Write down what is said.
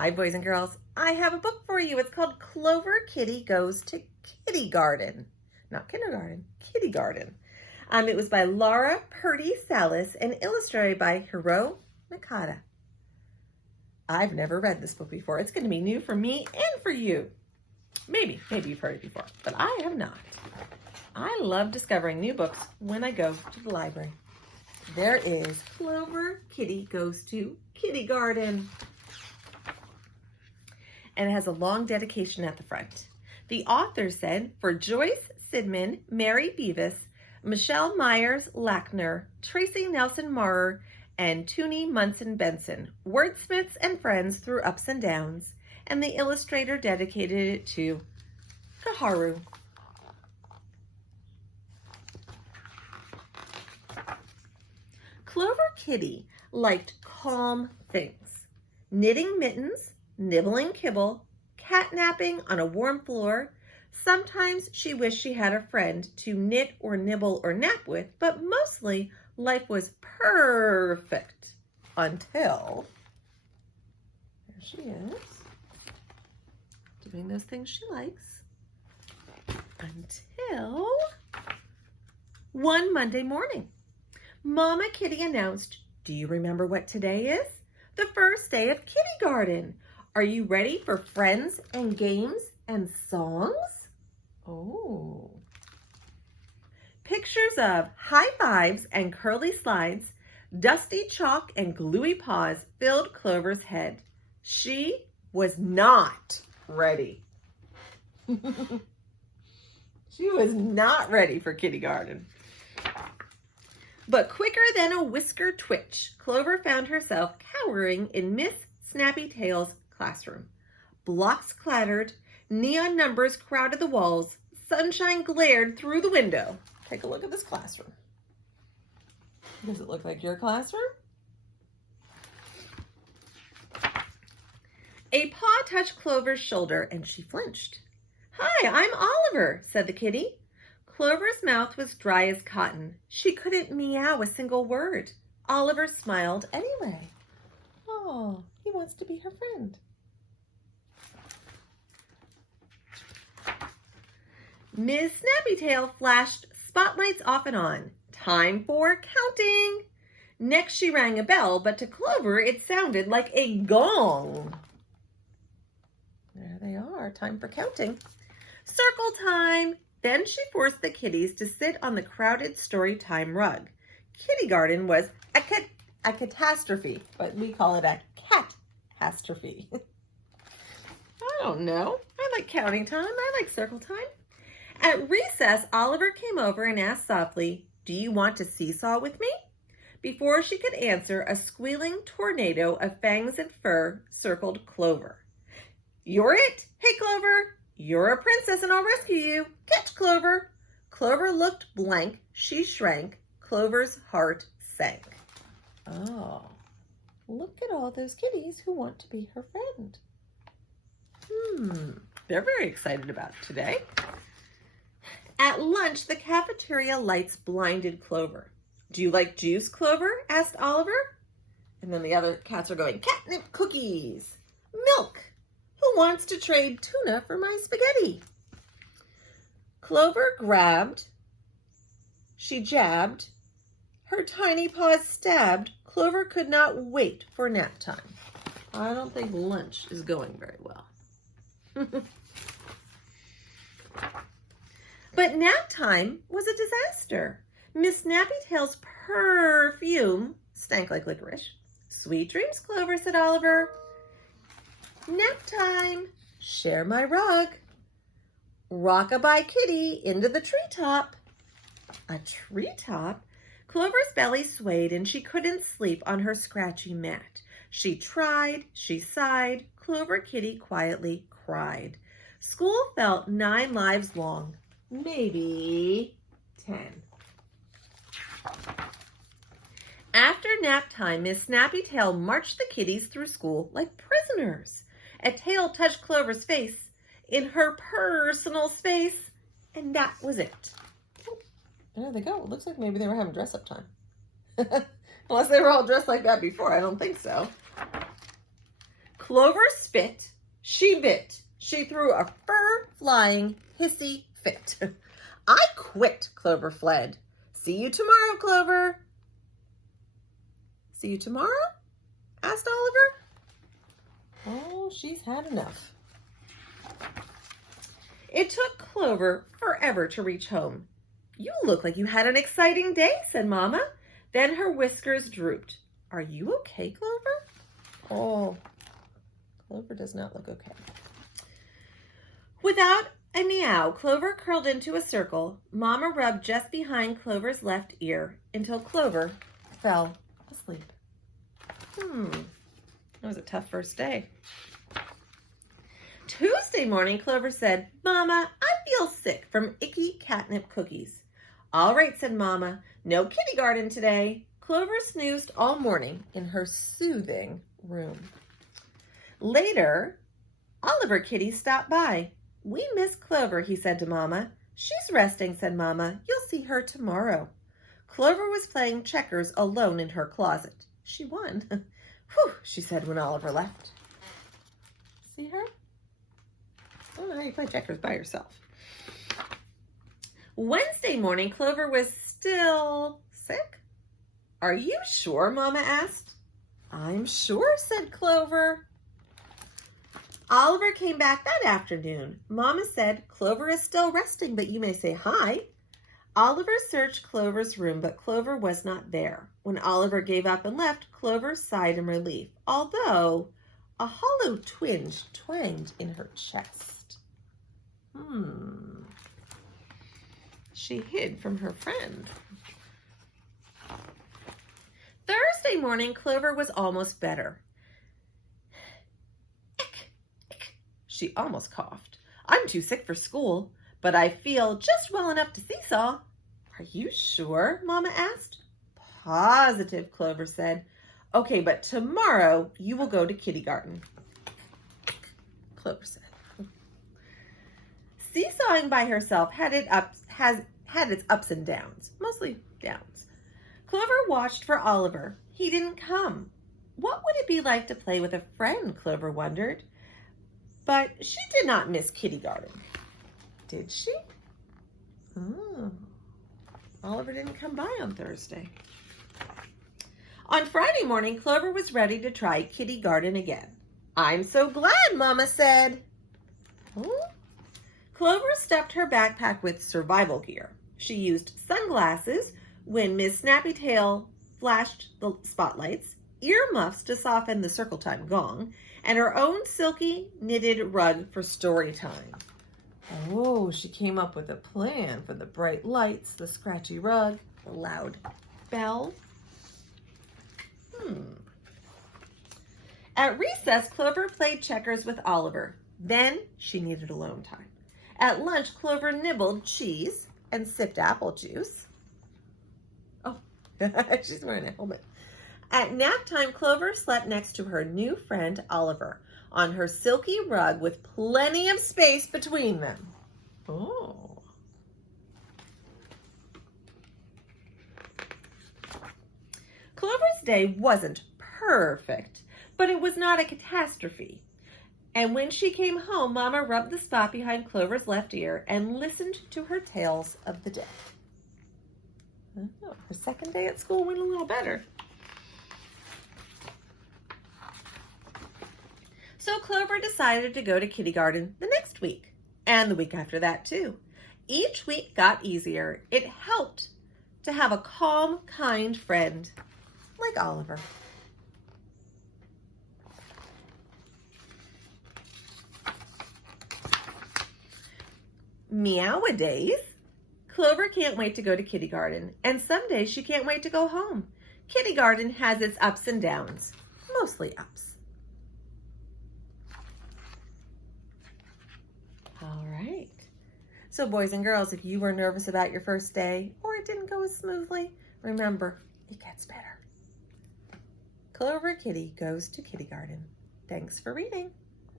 Hi, boys and girls. I have a book for you. It's called Clover Kitty Goes to Kittygarten. Not kindergarten, Kittygarten. It was by Laura Purdy Salas and illustrated by Hiro Nakata. I've never read this book before. It's going to be new for me and for you. Maybe you've heard it before, but I have not. I love discovering new books when I go to the library. There is Clover Kitty Goes to Kittygarten. And it has a long dedication at the front. The author said, for Joyce Sidman, Mary Beavis, Michelle Myers-Lackner, Tracy Nelson Maurer, and Toonie Munson Benson, wordsmiths and friends through ups and downs, and the illustrator dedicated it to Kaharu. Clover Kitty liked calm things, knitting mittens, nibbling kibble, catnapping on a warm floor. Sometimes she wished she had a friend to knit or nibble or nap with, but mostly life was perfect until, there she is, doing those things she likes, until one Monday morning. Mama Kitty announced, do you remember what today is? The first day of Kittygarten. Are you ready for friends and games and songs? Oh. Pictures of high fives and curly slides, dusty chalk and gluey paws filled Clover's head. She was not ready. She was not ready for Kittygarten. But quicker than a whisker twitch, Clover found herself cowering in Miss Snappytail's classroom. Blocks clattered, neon numbers crowded the walls, sunshine glared through the window. Take a look at this classroom. Does it look like your classroom? A paw touched Clover's shoulder and she flinched. Hi, I'm Oliver, said the kitty. Clover's mouth was dry as cotton. She couldn't meow a single word. Oliver smiled anyway. Oh, he wants to be her friend. Ms. Snappytail flashed spotlights off and on. Time for counting. Next she rang a bell, but to Clover it sounded like a gong. There they are, time for counting. Circle time. Then she forced the kitties to sit on the crowded story time rug. Kittygarten was a catastrophe, but we call it a cat-astrophe. I don't know. I like counting time. I like circle time. At recess, Oliver came over and asked softly, do you want to seesaw with me? Before she could answer, a squealing tornado of fangs and fur circled Clover. You're it. Hey, Clover. You're a princess and I'll rescue you. Catch, Clover. Clover looked blank. She shrank. Clover's heart sank. Oh, look at all those kitties who want to be her friend. They're very excited about it today. At lunch, the cafeteria lights blinded Clover. Do you like juice, Clover? Asked Oliver. And then the other cats are going, catnip cookies. Milk. Who wants to trade tuna for my spaghetti? Clover grabbed. She jabbed. Her tiny paws stabbed. Clover could not wait for nap time. I don't think lunch is going very well. But nap time was a disaster. Miss Snappytail's perfume stank like licorice. Sweet dreams, Clover, said Oliver. Nap time. Share my rug. Rock-a-bye kitty into the treetop. A treetop? Clover's belly swayed and she couldn't sleep on her scratchy mat. She tried, she sighed. Clover Kitty quietly cried. School felt 9 lives long. Maybe 10. After nap time, Miss Snappytail marched the kitties through school like prisoners. A tail touched Clover's face in her personal space, and that was it. Oh, there they go. It looks like maybe they were having dress-up time. Unless they were all dressed like that before. I don't think so. Clover spit, she bit, she threw a fur-flying hissy fit. I quit, Clover fled. See you tomorrow, Clover. See you tomorrow? Asked Oliver. Oh, she's had enough. It took Clover forever to reach home. You look like you had an exciting day, said Mama. Then her whiskers drooped. Are you okay, Clover? Oh, Clover does not look okay. Without a meow, Clover curled into a circle. Mama rubbed just behind Clover's left ear until Clover fell asleep. That was a tough first day. Tuesday morning, Clover said, Mama, I feel sick from icky catnip cookies. All right, said Mama. No Kittygarten today. Clover snoozed all morning in her soothing room. Later, Oliver Kitty stopped by. We miss Clover, he said to Mama. She's resting, said Mama. You'll see her tomorrow. Clover was playing checkers alone in her closet. She won. Whew, she said when Oliver left. See her? I don't know how you play checkers by yourself. Wednesday morning, Clover was still sick. Are you sure, Mama asked. I'm sure, said Clover. Oliver came back that afternoon. Mama said, Clover is still resting, but you may say hi. Oliver searched Clover's room, but Clover was not there. When Oliver gave up and left, Clover sighed in relief, although a hollow twinge twanged in her chest. She hid from her friend. Thursday morning, Clover was almost better. She almost coughed. I'm too sick for school, but I feel just well enough to seesaw. Are you sure? Mama asked. Positive, Clover said. Okay, but tomorrow you will go to Kittygarten, Clover said. Seesawing by herself had its ups and downs, mostly downs. Clover watched for Oliver. He didn't come. What would it be like to play with a friend, Clover wondered. But she did not miss Kittygarten. Did she? Oliver didn't come by on Thursday. On Friday morning, Clover was ready to try Kittygarten again. I'm so glad, Mama said. Clover stuffed her backpack with survival gear. She used sunglasses when Miss Snappytail flashed the spotlights, earmuffs to soften the circle time gong, and her own silky knitted rug for story time. Oh, she came up with a plan for the bright lights, the scratchy rug, the loud bell. At recess, Clover played checkers with Oliver. Then she needed alone time. At lunch, Clover nibbled cheese and sipped apple juice. Oh, she's wearing a helmet. At nap time, Clover slept next to her new friend, Oliver, on her silky rug with plenty of space between them. Oh. Clover's day wasn't perfect, but it was not a catastrophe. And when she came home, Mama rubbed the spot behind Clover's left ear and listened to her tales of the day. Oh, her second day at school went a little better. So Clover decided to go to Kittygarten the next week, and the week after that too. Each week got easier. It helped to have a calm, kind friend like Oliver. Meow-a-days. Clover can't wait to go to Kittygarten, and some days she can't wait to go home. Kittygarten has its ups and downs, mostly ups. All right. So boys and girls, if you were nervous about your first day or it didn't go as smoothly, remember, it gets better. Clover Kitty goes to Kittygarten. Thanks for reading.